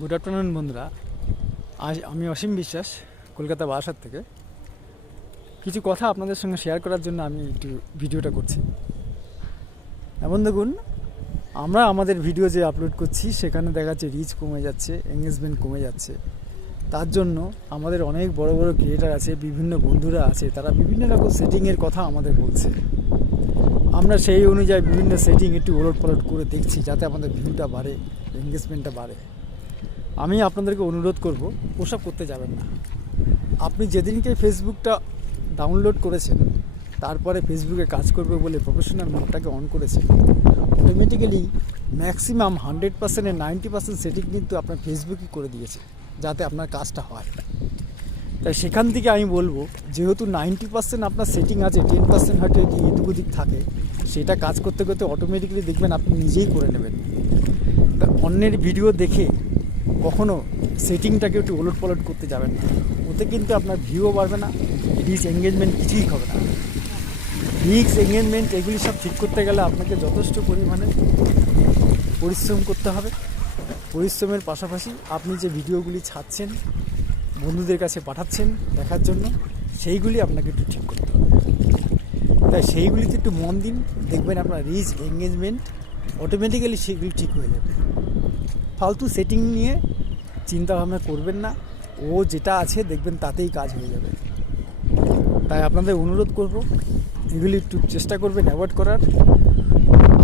Good afternoon বন্ধুরা। আজ আমি অসীম বিশ্বাস কলকাতা বারাসাত থেকে কিছু কথা আপনাদের সঙ্গে শেয়ার করার জন্য আমি একটু ভিডিওটা করছি। এমন দেখুন, আমরা আমাদের ভিডিও যে আপলোড করছি সেখানে দেখা যাচ্ছে রিচ কমে যাচ্ছে, এঙ্গেজমেন্ট কমে যাচ্ছে। তার জন্য আমাদের অনেক বড় বড় ক্রিয়েটার আছে, বিভিন্ন বন্ধুরা আছে, তারা বিভিন্ন রকম সেটিংয়ের কথা আমাদের বলছে। আমরা সেই অনুযায়ী বিভিন্ন সেটিং একটু ওলট পালট করে দেখছি যাতে আমাদের ভিউটা বাড়ে, এঙ্গেজমেন্টটা বাড়ে। আমি আপনাদেরকে অনুরোধ করব, ওসব করতে যাবেন না। আপনি যেদিনকে ফেসবুকটা ডাউনলোড করেছেন, তারপরে ফেসবুকে কাজ করবে বলে প্রফেশনাল মোডটাকে অন করেছেন, অটোমেটিক্যালি ম্যাক্সিমাম 100%-এর 90% সেটিং কিন্তু আপনার ফেসবুকই করে দিয়েছে যাতে আপনার কাজটা হয়। তাই সেখান থেকে আমি বলবো, যেহেতু 90% আপনার সেটিং আছে, 10% হয়তো এদিক ওদিক থাকে, সেটা কাজ করতে করতে অটোমেটিক্যালি দেখবেন আপনি নিজেই করে নেবেন। তা অন্যের ভিডিও দেখে কখনো সেটিংটাকে একটু ওলট পালট করতে যাবেন না। ওতে কিন্তু আপনার ভিউও বাড়বে না, রিচ এঙ্গেজমেন্ট কিছুই হবে না। রিচ এঙ্গেজমেন্ট এগুলি সব ঠিক করতে গেলে আপনাকে যথেষ্ট পরিমাণে পরিশ্রম করতে হবে। পরিশ্রমের পাশাপাশি আপনি যে ভিডিওগুলি ছাড়ছেন, বন্ধুদের কাছে পাঠাচ্ছেন দেখার জন্য, সেইগুলি আপনাকে একটু ঠিক করতে হবে। তাই সেইগুলিতে একটু মন দিন, দেখবেন আপনার রিচ এঙ্গেজমেন্ট অটোমেটিক্যালি সেগুলি ঠিক হয়ে যাবে। ফালতু সেটিং নিয়ে চিন্তা ভাবনা করবেন না, ও যেটা আছে দেখবেন তাতেই কাজ হয়ে যাবে। তাই আপনাদের অনুরোধ করব, এগুলি একটু চেষ্টা করবেন অ্যাভয়েড করার।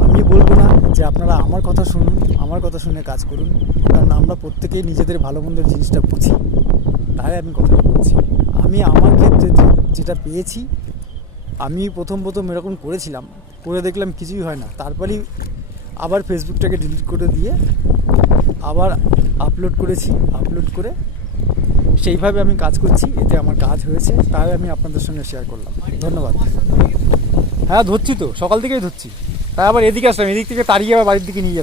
আমি বলবো না যে আপনারা আমার কথা শুনুন, আমার কথা শুনে কাজ করুন, কারণ আমরা প্রত্যেকেই নিজেদের ভালো মন্দের জিনিসটা বুঝি। তাই আমি কথাটা বলছি। আমি আমার ক্ষেত্রে যেটা পেয়েছি, আমি প্রথম এরকম করেছিলাম, করে দেখলাম কিছুই হয় না। তারপরেই আবার ফেসবুকটাকে ডিলিট করে দিয়ে আবার আপলোড করেছি। আপলোড করে সেইভাবে আমি কাজ করছি, এতে আমার কাজ হয়েছে, তাই আমি আপনাদের সঙ্গে শেয়ার করলাম। ধন্যবাদ। হ্যাঁ ধরছি তো, সকাল থেকেই ধরছি। তাই আবার এদিকে আসলাম, এদিক থেকে তাড়িয়ে আবার বাড়ির দিকে নিয়ে যাচ্ছি।